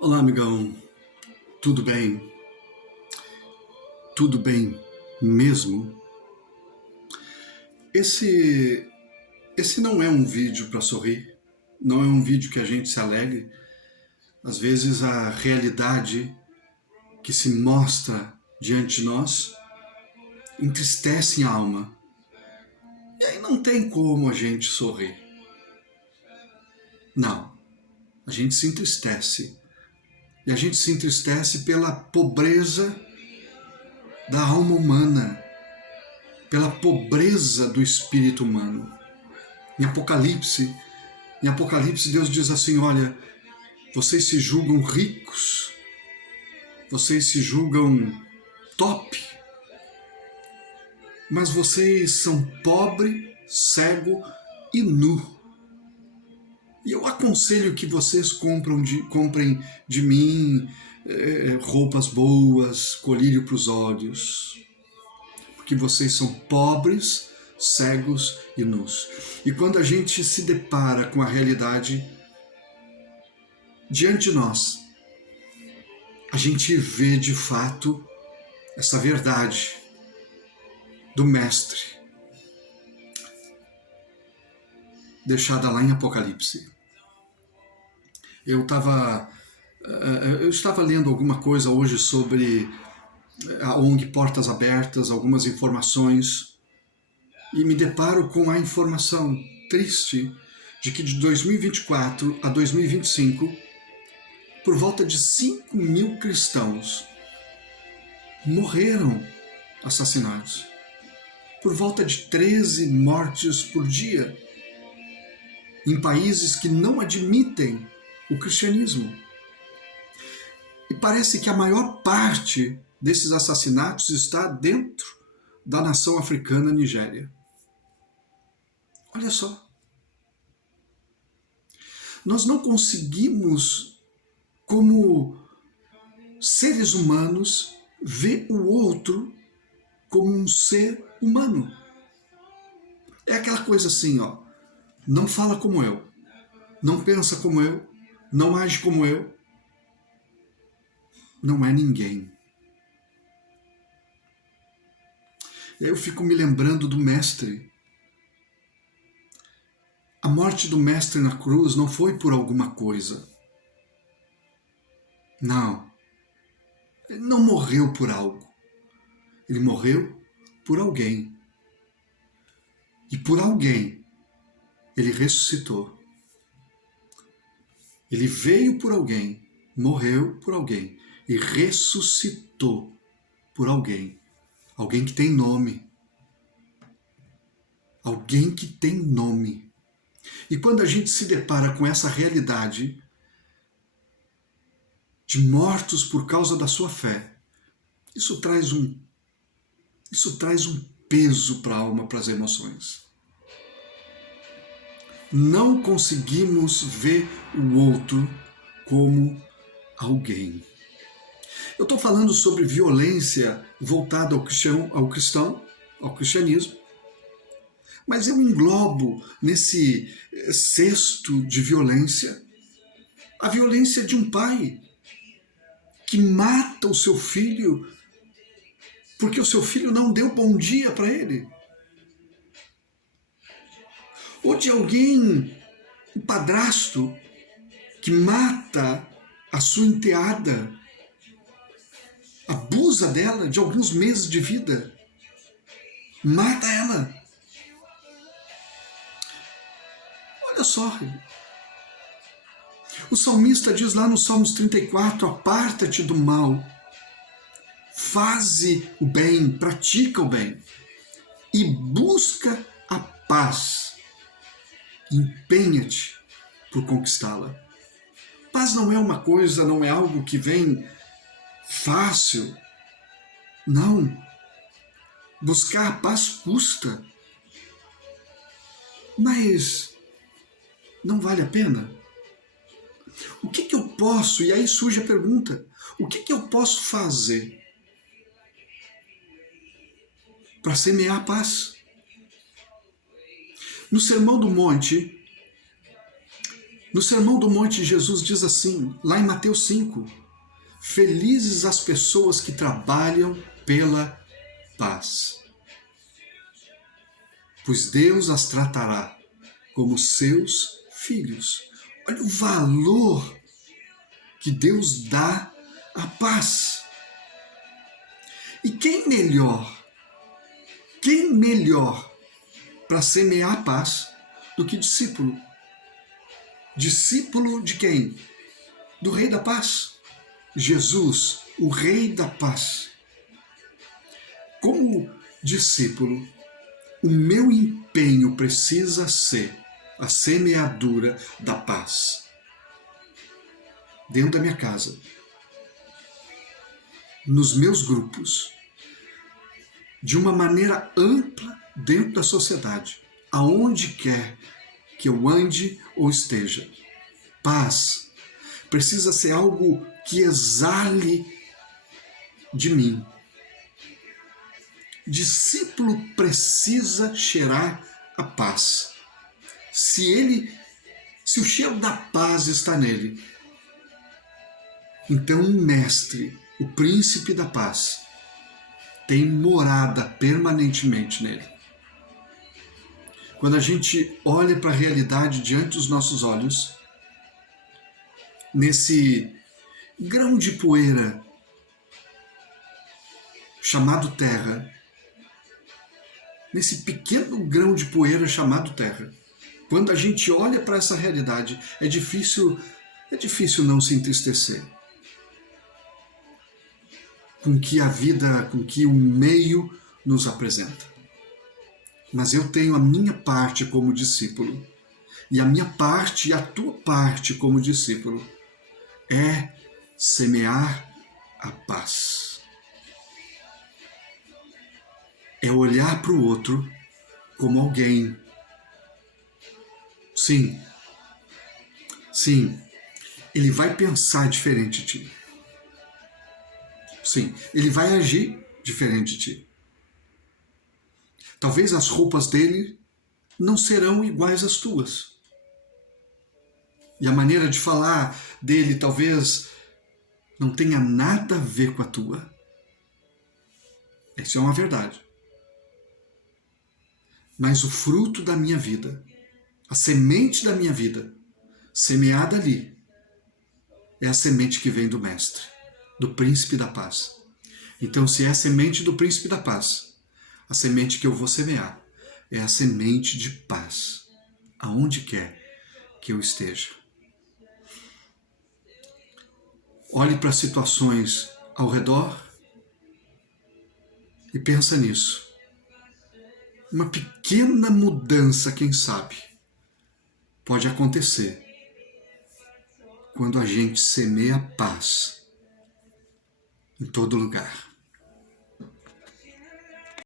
Olá, amigão. Tudo bem? Tudo bem mesmo? Esse esse não é um vídeo para sorrir, não é um vídeo que a gente se alegre. Às vezes a realidade que se mostra diante de nós entristece a alma. E aí não tem como a gente sorrir. Não, a gente se entristece. E a gente se entristece pela pobreza da alma humana, pela pobreza do espírito humano. Em Apocalipse, Deus diz assim: olha, vocês se julgam ricos, vocês se julgam top, mas vocês são pobre, cego e nu. E eu aconselho que vocês comprem de mim roupas boas, colírio para os olhos, porque vocês são pobres, cegos e nus. E quando a gente se depara com a realidade diante de nós, a gente vê de fato essa verdade do Mestre, deixada lá em Apocalipse. Eu estava lendo alguma coisa hoje sobre a ONG Portas Abertas, algumas informações, e me deparo com a informação triste de que de 2024 a 2025, por volta de 5 mil cristãos morreram assassinados. Por volta de 13 mortes por dia, em países que não admitem o cristianismo. E parece que a maior parte desses assassinatos está dentro da nação africana Nigéria. Olha só. Nós não conseguimos, como seres humanos, ver o outro como um ser humano. É aquela coisa assim, ó, não fala como eu, não pensa como eu, não age como eu, não é ninguém. Eu fico me lembrando do Mestre. A morte do Mestre na cruz não foi por alguma coisa. Não. Ele não morreu por algo. Ele morreu por alguém. E por alguém, ele ressuscitou. Ele veio por alguém, morreu por alguém e ressuscitou por alguém. Alguém que tem nome. Alguém que tem nome. E quando a gente se depara com essa realidade de mortos por causa da sua fé, isso traz um peso para a alma, para as emoções. Não conseguimos ver o outro como alguém. Eu estou falando sobre violência voltada ao cristianismo, mas eu englobo nesse cesto de violência a violência de um pai que mata o seu filho porque o seu filho não deu bom dia para ele. Ou de alguém, um padrasto, que mata a sua enteada, abusa dela de alguns meses de vida, mata ela. Olha só, o salmista diz lá no Salmos 34, aparta-te do mal, faze o bem, pratica o bem e busca a paz. Empenha-te por conquistá-la. Paz não é uma coisa, não é algo que vem fácil. Não. Buscar a paz custa. Mas não vale a pena? O que eu posso, e aí surge a pergunta, o que eu posso fazer para semear a paz? No Sermão do Monte, No Sermão do Monte, Jesus diz assim, lá em Mateus 5, felizes as pessoas que trabalham pela paz, pois Deus as tratará como seus filhos. Olha o valor que Deus dá à paz. E quem melhor para semear a paz do que discípulo? Discípulo de quem? Do Rei da Paz. Jesus, o Rei da Paz. Como discípulo, o meu empenho precisa ser a semeadura da paz. Dentro da minha casa, nos meus grupos, de uma maneira ampla dentro da sociedade, aonde quer que eu ande ou esteja. Paz precisa ser algo que exale de mim. Discípulo precisa cheirar a paz. Se o cheiro da paz está nele, então o mestre, o príncipe da paz, tem morada permanentemente nele. Quando a gente olha para a realidade diante dos nossos olhos, nesse grão de poeira chamado terra, nesse pequeno grão de poeira chamado terra, quando a gente olha para essa realidade, é difícil não se entristecer com que a vida, com que o meio nos apresenta. Mas eu tenho a minha parte como discípulo, e a minha parte e a tua parte como discípulo é semear a paz. É olhar para o outro como alguém. Sim, ele vai pensar diferente de ti. Sim, ele vai agir diferente de ti. Talvez as roupas dele não serão iguais às tuas. E a maneira de falar dele talvez não tenha nada a ver com a tua. Essa é uma verdade. Mas o fruto da minha vida, a semente da minha vida, semeada ali, é a semente que vem do Mestre, do Príncipe da Paz. Então, se é a semente do Príncipe da Paz, a semente que eu vou semear é a semente de paz, aonde quer que eu esteja. Olhe para as situações ao redor e pensa nisso. Uma pequena mudança, quem sabe, pode acontecer quando a gente semeia paz em todo lugar.